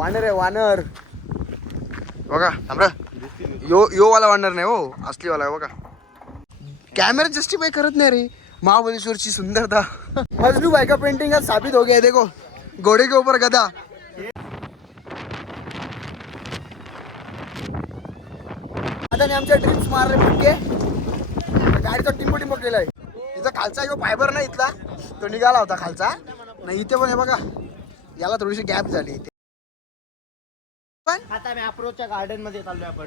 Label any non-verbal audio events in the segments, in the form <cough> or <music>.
वानर आहे वानर. बघा थांबरा. यो यो वाला वानर नाही हो असली वाला आहे बघा. कॅमेरा जस्टिफाई करत नाही रे. महाबलेश्वरची सुंदरता. मजनू भाई का पेंटिंग आज साबित हो गया देखो. घोड़े के ऊपर गधा आता आमच्या ड्रीम्स मारले फटके गाडीचा टिंबो टिंबो केलाय. इथं खालचा एक फायबर नाही इथला. तो निघाला होता खालचा. नाही इथे पण हे बघा. याला थोडीशी गॅप झाली इथे. पण आता मी अप्रोचच्या गार्डनमध्ये चाललोय आपण.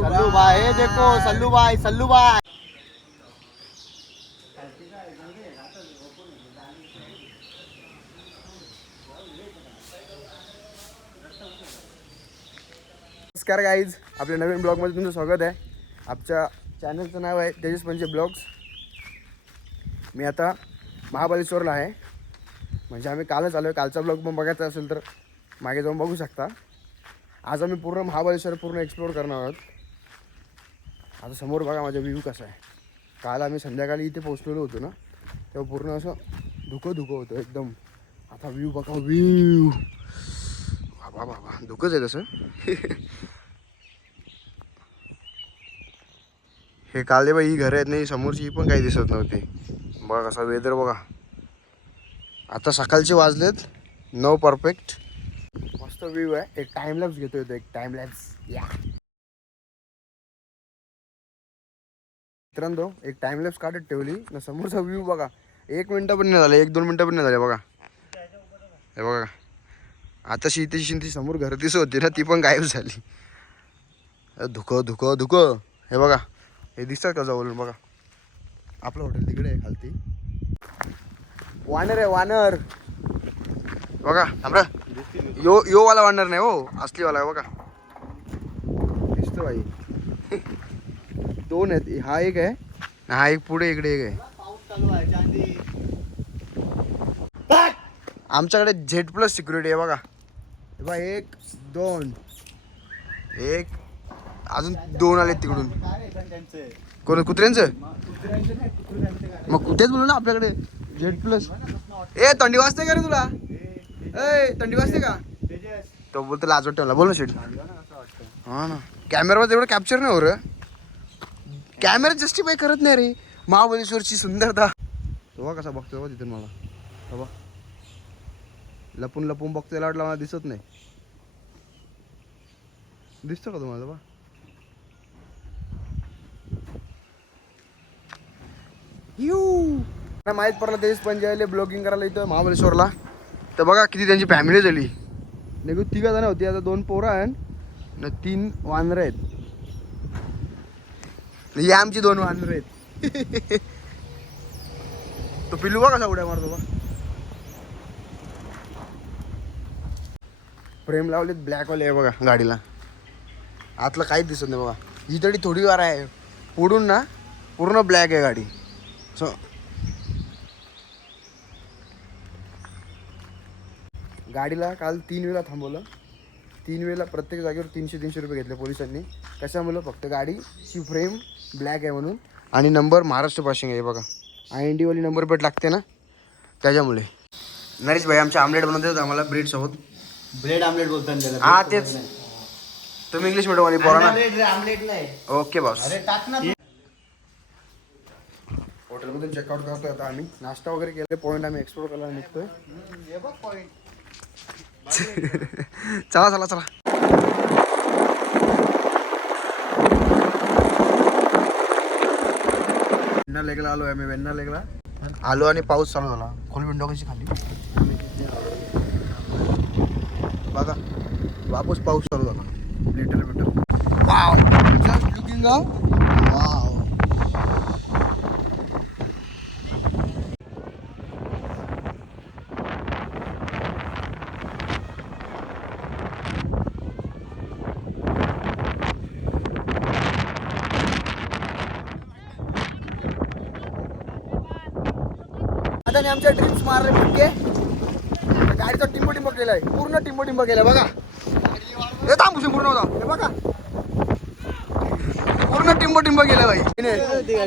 सल्लू भाई हे देखो सल्लू भाई सल्लू भाई नमस्कार गाईज आपल्या नवीन ब्लॉगमध्ये तुमचं स्वागत आहे. आमच्या चॅनलचं नाव आहे तेजस पंचे ब्लॉग्स. मी आता महाबळेश्वरला आहे. म्हणजे आम्ही कालच आलो आहे कालचा ब्लॉग पण बघायचा असेल तर मागे जाऊन बघू शकता. आज आम्ही पूर्ण महाबळेश्वर पूर्ण एक्सप्लोअर करणार आहोत. आता समोर बघा माझा व्ह्यू कसा आहे. काल आम्ही संध्याकाळी इथे पोचलेलो होतो ना तेव्हा पूर्ण असं धुकं धुकं होतं एकदम. आता व्ह्यू बघा व्ह्यू बाबा बाबा धुकंच आहे तसं. <laughs> हे काले बाई ही घरं आहेत नाही समोरची ही पण काही दिसत नव्हती. बघा कसा वेदर बघा. आता सकाळचे वाजलेत. नो परफेक्ट मस्त व्ह्यू आहे. एक टाइम लॅप्स घेतो येतो एक टाइम लॅप्स या मित्रांनो एक टाइम लॅप्स काढत ठेवली. ना समोरचा व्ह्यू बघा. एक मिनटं पण नाही झालं. एक दोन मिनटं पण नाही झाले बघा. हे बघा. आता शीती शिंती समोर घर दिसत होती ना ती पण गायब झाली. धुकं धुकं धुकं. हे बघा. हे दिसतात का जवळून? बघा. आपलं हॉटेल तिकडे आहे खालती. वानर आहे वानर. बघा थांबरा. यो यो वाला वानर नाही हो असली वाला आहे बघा. दिसतो बाई. दोन आहेत हा एक आहे. हा एक पुढे इकडे एक आहे. आमच्याकडे झेड प्लस सिक्युरिटी आहे बघा. बघा एक दोन. एक अजून दोन आले तिकडून. कोण कुत्र्यांचं? मग कुठेच बोलू ना आपल्याकडे. झेड प्लस ए थंडी वाजते का रे तुला? ए थंडी वाजते का? तो बोलतो लाज ठेवला. बोल ना शेट हा ना. कॅमेरावर एवढं कॅप्चर नाही हो रे. कॅमेरा जस्टिफाय करत नाही रे. महाबळेश्वरची सुंदरता. तो बघा कसा बघतोय बघ तिथून मला. हा बघ. लपून लपून बघतोय त्याला वाटलं मला दिसत नाही. दिसतो का तुम्हाला बा यू. माहीत पडलं तेच पंजाबले ब्लॉगिंग करायला इथं महाबळेश्वरला. तर बघा किती त्यांची फॅमिली झाली. नाही तिघा जण होती आता दोन पोरं आहे न तीन वानरं आहेत. ही आमची दोन वानरं आहेत. <laughs> तो पिल्लू बघा कसा उड्या मारतो बा फ्रेम लावलेत ब्लॅकवाले आहे बघा गाडीला. आतलं काहीच दिसत नाही बघा. ही तरी थोडी वार आहे. पुढून ना पूर्ण ब्लॅक आहे गाडी. सो गाडीला काल तीन वेळा थांबवलं. तीन वेळेला प्रत्येक जागेवर तीनशे तीनशे रुपये घेतले पोलिसांनी. कशामुळं? फक्त गाडीची फ्रेम ब्लॅक आहे म्हणून. आणि नंबर महाराष्ट्र पासिंग आहे बघा. आय एन डीवाली नंबर प्लेट लागते ना? त्याच्यामुळे. नरेश भाई आमचे आमलेट बनवते होते आम्हाला ब्रेड सोबत. ब्रेड आमलेट बोलतात त्याला. हा तेच. तुम्ही इंग्लिश मीडियम वाली पोरा ना? ब्रेड आमलेट नाही. Okay boss. अरे टाक ना. हॉटेलमधून चेकआउट करतोय आता आम्ही नाश्ता वगैरे केले पॉईंट आम्ही एक्सप्लोर करायला निघतोय हे बघ पॉईंट चला चला चला वेण्णा लेगला आलो आम्ही वेण्णा लेगला आलो आणि पाऊस चालू झाला खोल विंडो कशी खाली बघा वापस पाऊस चालू झाला litre litre wow just looking wow मी आमच्या ड्रीम्स मारले फटके गाडीचा टिंब टिंब केलाय. पूर्ण टिंब टिंब केलाय बघा. हे थांब पूर्ण होता हे बघा. पूर्ण टिंब टिंब केलाय बाई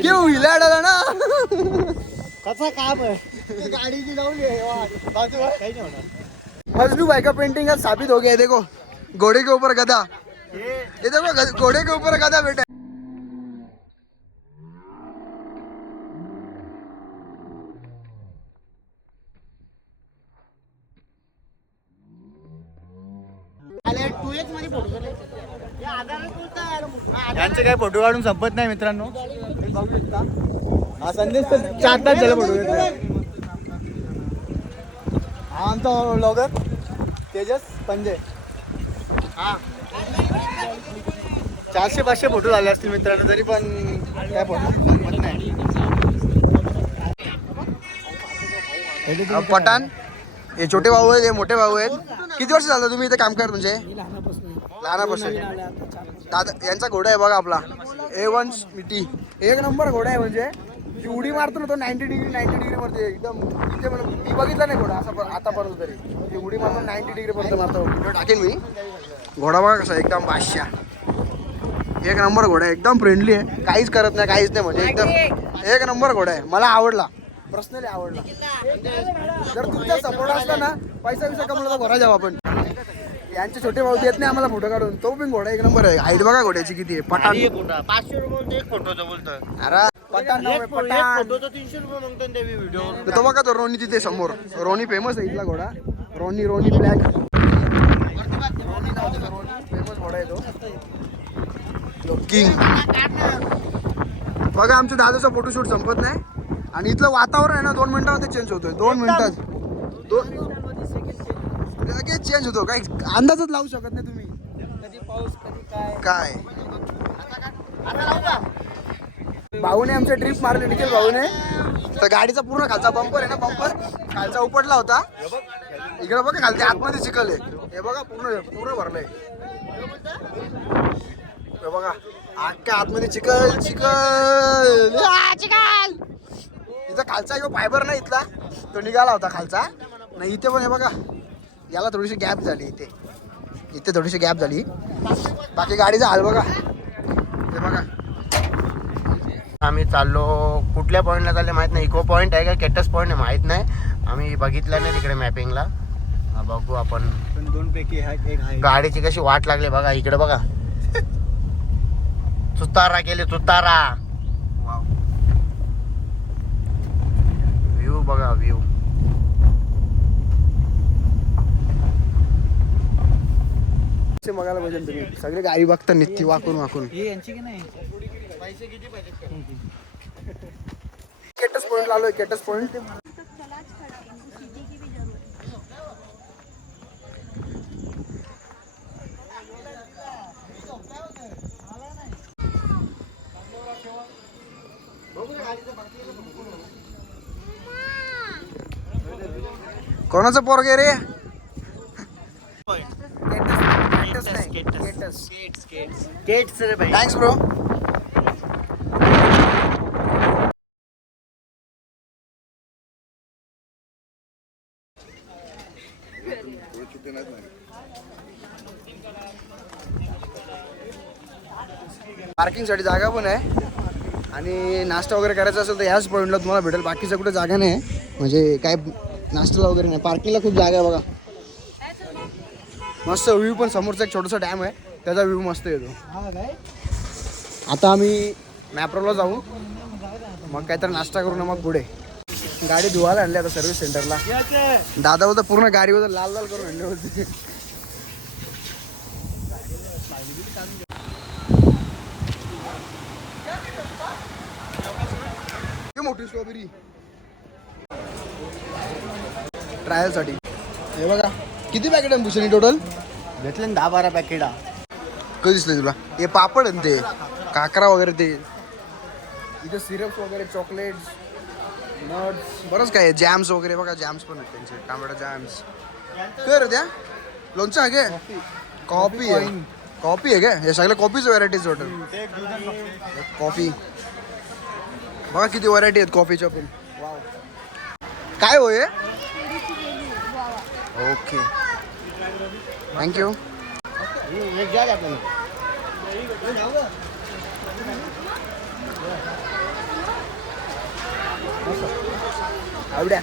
क्यों हिला डाला ना. कसा काम आहे? गाडीची जाऊन मजनू भाई का पेंटिंग आज साबित हो गया देखो. घोड़े के ऊपर गधा. ये देखो घोड़े के ऊपर गधा बेटा. यांचे काही फोटो काढून संपत नाही मित्रांनो. हे बघू शकता. हा संदेश तर चार तास झाला फोटो हा आमचा ब्लॉगर तेजस पंजे. हा. चारशे पाचशे फोटो झाले असतील मित्रांनो तरी पण काय फोटो संपत नाही. अब पठाण हे छोटे भाऊ आहेत हे मोठे भाऊ आहेत. किती वर्ष झालं तुम्ही इथे काम करत म्हणजे? लहानापासून. दादा यांचा घोडा आहे बघा आपला. ए वन टी एक नंबर घोडा आहे म्हणजे. जी उडी मारतो ना तो नाईन्टी डिग्री नाईन्टी डिग्री वरती एकदम इथे म्हणजे मी बघितला नाही घोडा असा आतापर्यंत तरी. जी उडी मारतो नाईन्टी डिग्री पर्यंत मारतो. टाकेन मी. घोडा बघा कसा एकदम बादशाह. एक नंबर घोडा आहे एकदम फ्रेंडली आहे. काहीच करत नाही काहीच नाही म्हणजे एकदम एक नंबर घोडा आहे मला आवडला. पर्सनली आवडला. जर तुमचा सपोर्ट असला ना पैसा बिसा कमवला तर घोडा जाऊ आपण. यांचे छोटे भाऊ देत नाही आम्हाला फोटो काढून. तो पण घोडा एक नंबर आहे. हाईट बघा घोड्याची किती आहे. पठाण. पाचशे रुपये एक फोटोचं बोलतोय. अरे पठाण नाव आहे, पठाण. फोटोचं तीनशे रुपये म्हणतो ते व्हिडिओ तर तो बघा तो रोनी तिथे समोर. रोनी फेमस आहे इथला घोडा. रोनी रोनी ब्लॅक फेमस घोडा आहे तो. किंग बघा आमच्या दादाचा फोटोशूट संपत नाही. आणि इथलं वातावरण आहे ना दोन मिनिटामध्ये चेंज होतोय. दोन मिनिटात. दोन लगेच चेंज होतो. काही अंदाजच लावू शकत नाही तुम्ही. कधी पाऊस कधी काय? काय? भाऊने आमच्या ट्रिप मारली निखिल भाऊने. तर गाडीचा पूर्ण खालचा बंपर आहे ना बंपर खालचा उपटला होता. इकडे बघा खालती आतमध्ये चिखल आहे. हे बघा पूर्ण पूर्ण भरलंय. हे बघा अख्ख्या आतमध्ये चिखल चिखल. चिखल! इथं खालचा एक फायबर नाही इथला. तो निघाला होता खालचा. नाही इथे पण हे बघा. याला थोडीशी गॅप झाली इथे. इथे थोडीशी गॅप झाली. बाकी गाडीचा हाल बघा. हे बघा. आम्ही चाललो. कुठल्या पॉईंटला चालले माहीत नाही. इको पॉईंट आहे का? केटस पॉईंट आहे माहीत नाही. आम्ही बघितलं नाही तिकडे मॅपिंगला बघू आपण. दोन पैकी गाडीची कशी वाट लागली बघा इकडे बघा. चुतारा केले चुतारा व्ह्यू बघा व्ह्यू असे बघायला पाहिजे तुम्ही. सगळे गाडी बघता नित्ती वाकून वाकून. ही यांची की नाही? केटस पॉईंट आलोय केटस है कोणाचं पोरगे रे केटस केटस. गेट्स रे भाई थँक्स ब्रो पार्किंगसाठी जागा पण आहे. आणि नाश्ता वगैरे करायचा असेल तर ह्याच पॉईंटला तुम्हाला भेटेल. बाकीचं कुठे जागा नाही म्हणजे काय नाश्त्याला वगैरे नाही. पार्किंगला खूप जागा आहे बघा. मस्त व्ह्यू पण समोरचा एक छोटासा डॅम आहे. त्याचा व्ह्यू मस्त येतो. हा काय आता आम्ही मॅप्रोला जाऊ. मग काहीतरी नाश्ता करू ना मग पुढे. गाडी धुवायला आणली आता सर्व्हिस सेंटरला दादा होता पूर्ण गाडी होतं लाल लाल करून आणली होती. मोठी स्ट्रॉबेरी ट्रायलसाठी हे बघा किती पॅकेट आहे भूषणी टोटल घेतले ना दहा बारा पॅकेट कधी दिसलं तुला? हे पापड आहे ना ते? काकरा वगैरे ते? इथे सिरप्स वगैरे चॉकलेट्स नट्स बरंच काय जॅम्स वगैरे बघा जॅम्स पण आहेत त्यांचे. टोमॅटो जॅम्स काय रे त्या. लोणचं आहे काय कॉफी आहे. कॉफी आहे काय हे सगळं कॉफीच व्हरायटीज टोटल कॉफी बघा किती व्हरायटी आहेत कॉफीच्या पण. काय होय ओके थँक्यू एक घ्या आपल्याला आवड्या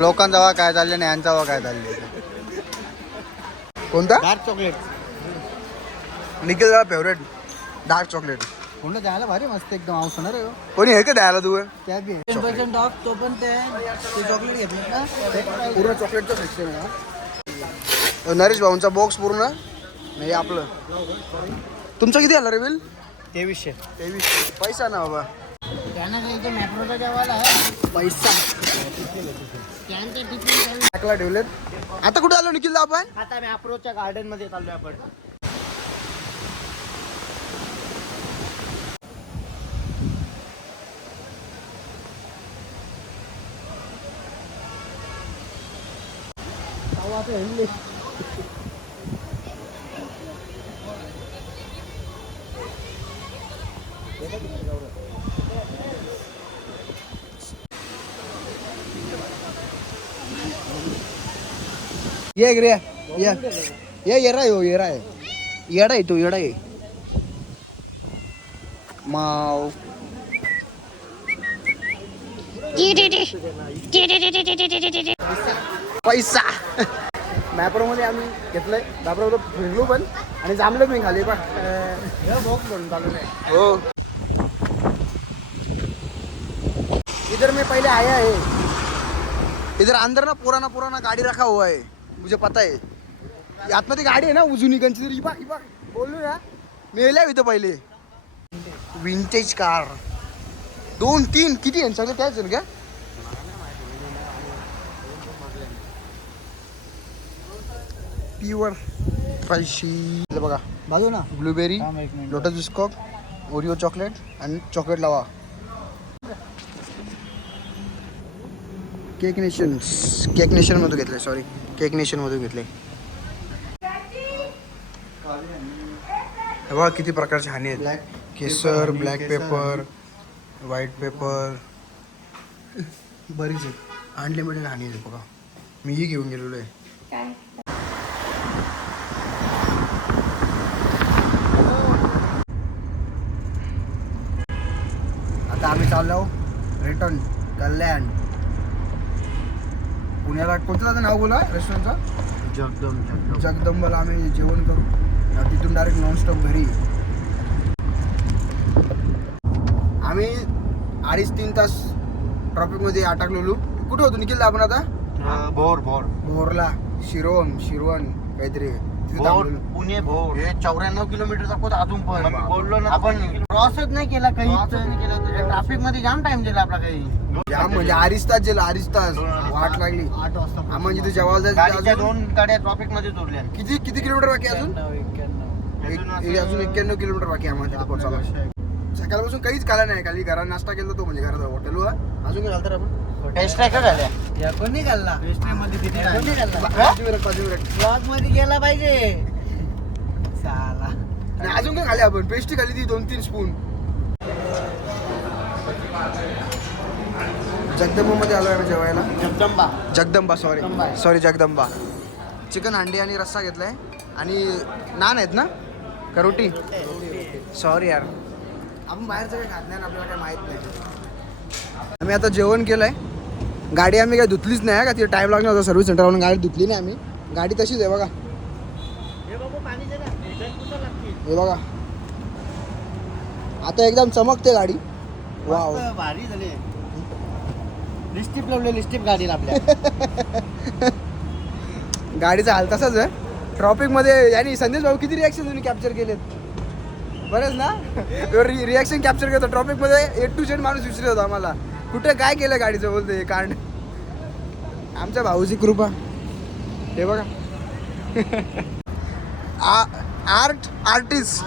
लोकांचा वा काय चालले नाही यांचा वा काय चालले कोणता? Dark chocolate Nikhil favourite dark chocolate कोणतं द्यायला भारी मस्त एकदम आवस होणार आहे कोणी हे का द्यायला तू? त्या बी. टेन पर्सेंट ऑफ तो पण ते चॉकलेट घेतले. ना पूर्ण चॉकलेटचं सेक्शन आहे हा. नरेश भाऊंचा बॉक्स पूर्ण. नाही आपलं. तुमचं किती आलं रे बिल तेवीसशे. तेवीस पैसा ना बाबा. पैसा. टाकला ठेवलेत. आता कुठे आलो निखिल आपण? आता मॅप्रोच्या गार्डनमध्ये चाललोय आपण. ये रे ये. ये. येरा आहे हो येरा आहे येडा आहे तो येडा आहे माव. पैसा. मॅप्रो मध्ये आम्ही घेतलंय. दाबरो फिरलो पण आणि जांभलं पण खाली पण आहे. हो. इधर में पहले आया है इधर अंदर ना पुराना पुराना गाड़ी रखा हुआ है मुझे पता है. ये आतमध्ये गाडी आहे ना उजुनी कंची तरी इबा इबा बोललो ना मेल्या इथं पहिले. विंटेज कार दोन तीन किती आहे? सगळे त्याच आहे का? प्युअर फ्रेशी बघा. बाजू ना. Blueberry. Lotus biscoff oreo chocolate आणि chocolate lava cake nation cake nation मधून घेतले सॉरी केक नेशन मधून घेतले हे बघा किती प्रकारचे हानी आहेत. Black kesar black pepper white pepper बरीच आहेत. अनलिमिटेड हानी आहेत बघा. मीही घेऊन गेलेलो आहे काय आता आम्ही चाललो रिटर्न कल्याण. पुण्याला कोणतं त्याचं नाव बोला रेस्टॉरंटचं? जगदम जगदम जगदंबाला आम्ही जेवण करू. आणि तिथून डायरेक्ट नॉनस्टॉप घरी. आम्ही अडीच तीन तास ट्रॉफिकमध्ये अटकलेलो. कुठे होतो? निखिल आपण आता? भोर भोर. भोरला. शिरोन शिरवण काहीतरी. भोर पुणे भोर. हे चौऱ्याण्णव किलोमीटरचा कोण अजून पण. बोललो ना आपण क्रॉसच नाही केला काही. ट्रॅफिकमध्ये जाम टाइम दिला आपला काही. जाम म्हणजे अडीच तास गेला अडीच तास. वाट लागली. आठ वाजता जेवायला गाडीच्या जायचं दोन गाड्या ट्रॉफिकमध्ये जोडल्या. किती किती किलोमीटर बाकी अजून? अजून एक्क्याण्णव किलोमीटर बाकी आहे आम्हाला पोहोचायला. सकाळपासून काहीच खाला नाही. खाली घरात नाश्ता केला तो म्हणजे घरात हॉटेलवर अजून काय घालतात आपण? टेस्ट आहे का झाल्या या कोणी घालला? कोणी घालला? पाच मिनिट पाच मिनिट ब्लॉगमध्ये गेला पाहिजे. साला. आणि अजून काय खाली आपण? पेस्ट्री खाली ती दोन तीन स्पून जगदंबामध्ये आलो आम्ही जेवायला. Jagdamba. Jagdamba sorry Jagdamba. Sorry Jagdamba. Chicken अंडी आणि रस्सा घेतलाय. आणि नान आहेत ना? का रोटी सॉरी यार. आपण बाहेरचं काही खात नाही आणि आपल्याला काही माहीत नाही. आम्ही आता जेवण केलंय. गाडी आम्ही काही धुतलीच नाही का? तिथे टाईम लागणार होता सर्व्हिस सेंटरवरून गाडी धुतली नाही आम्ही. गाडी तशीच आहे बघा. हे बघा. आता एकदम चमकते गाडी. वाव मस्त भारी झाली. लिस्टिप लावले लिस्टिप गाडीला आपल्या. <laughs> गाडीचा हाल तसाच आहे. ट्रॉफिकमध्ये यांनी संदेश भाऊ किती रिॲक्शन तुम्ही कॅप्चर केलेत? बरेच ना? रिॲक्शन कॅप्चर करतो ट्रॉफिकमध्ये ए टू झेड माणूस विसरत होता आम्हाला. कुठे काय केलं गाडीचं बोलतो हे कारण? आमच्या भाऊची कृपा. हे बघा. Art artist.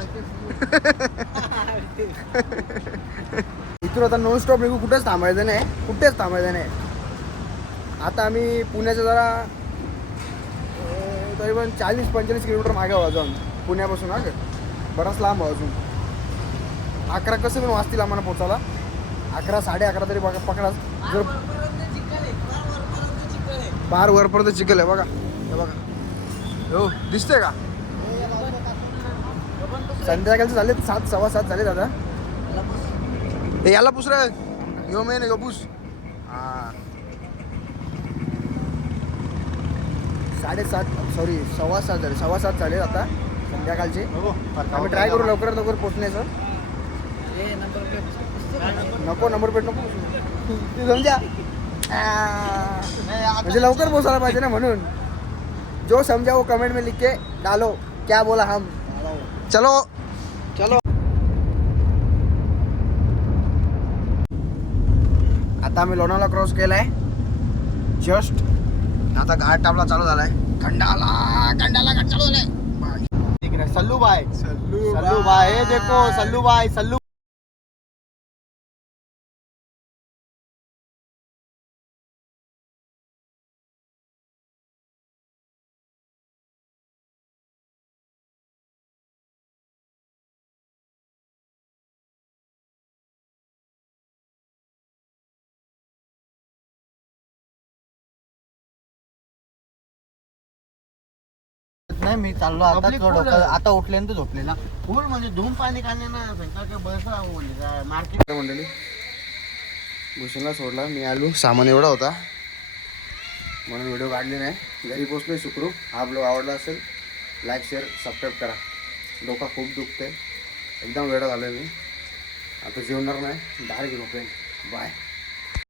इथून आता नॉन स्टॉप निघू कुठेच थांबायचं नाही. कुठेच थांबायचं नाही. आता आम्ही पुण्याच्या जरा तरी पण चाळीस पंचेचाळीस किलोमीटर मागे अजून. पुण्यापासून हा. बराच लांब अजून. अकरा कसं पण वाजतील आम्हाला पोचायला. अकरा साडे अकरा तरी बघा पकडा. जर बार वरपर्यंत चिकल आहे बघा. हे बघा. हो दिसतंय का? संध्याकाळचे झाले सात सव्वा सात झाले दादा हे याला पुसरं यो मेन योबूस हा. साडेसात सॉरी सव्वा सात झाले सव्वा सात झाले आता संध्याकाळचे. आम्ही ट्राय करू लवकरात लवकर पोचण्याचं. नको नंबर प्लेट नको. तू समजा आ, म्हणजे लवकर पोचायला पाहिजे ना म्हणून. जो समझा वो कमेंट में लिख के डालो. क्या बोला हम? चलो. चलो. आता आम्ही लोणावळा क्रॉस केलाय. जस्ट आता घाट आपला चालू झालाय. खंडाला खंडाला घाट चालू झालाय. दिख सल्लू भाई. सल्लू भाई देखो सल्लू भाई सल्लू नाही मी चाललो आता Public थोडं full आहे. आता उठल्यानंतर झोपलेला. फुल म्हणजे धुवून पाणी काढणे ना बस मार्केट मंडळी भूषणला सोडला मी आलो. सामान एवढा होता. म्हणून व्हिडिओ काढले नाही. घरी पोचलोय सुखरूप. हा ब्लॉग आवडला असेल लाईक शेअर सबस्क्राईब करा. डोका खूप दुखते एकदम वेळा झालो मी. आता जेवणार नाही. डायरेक्ट झोपेन. बाय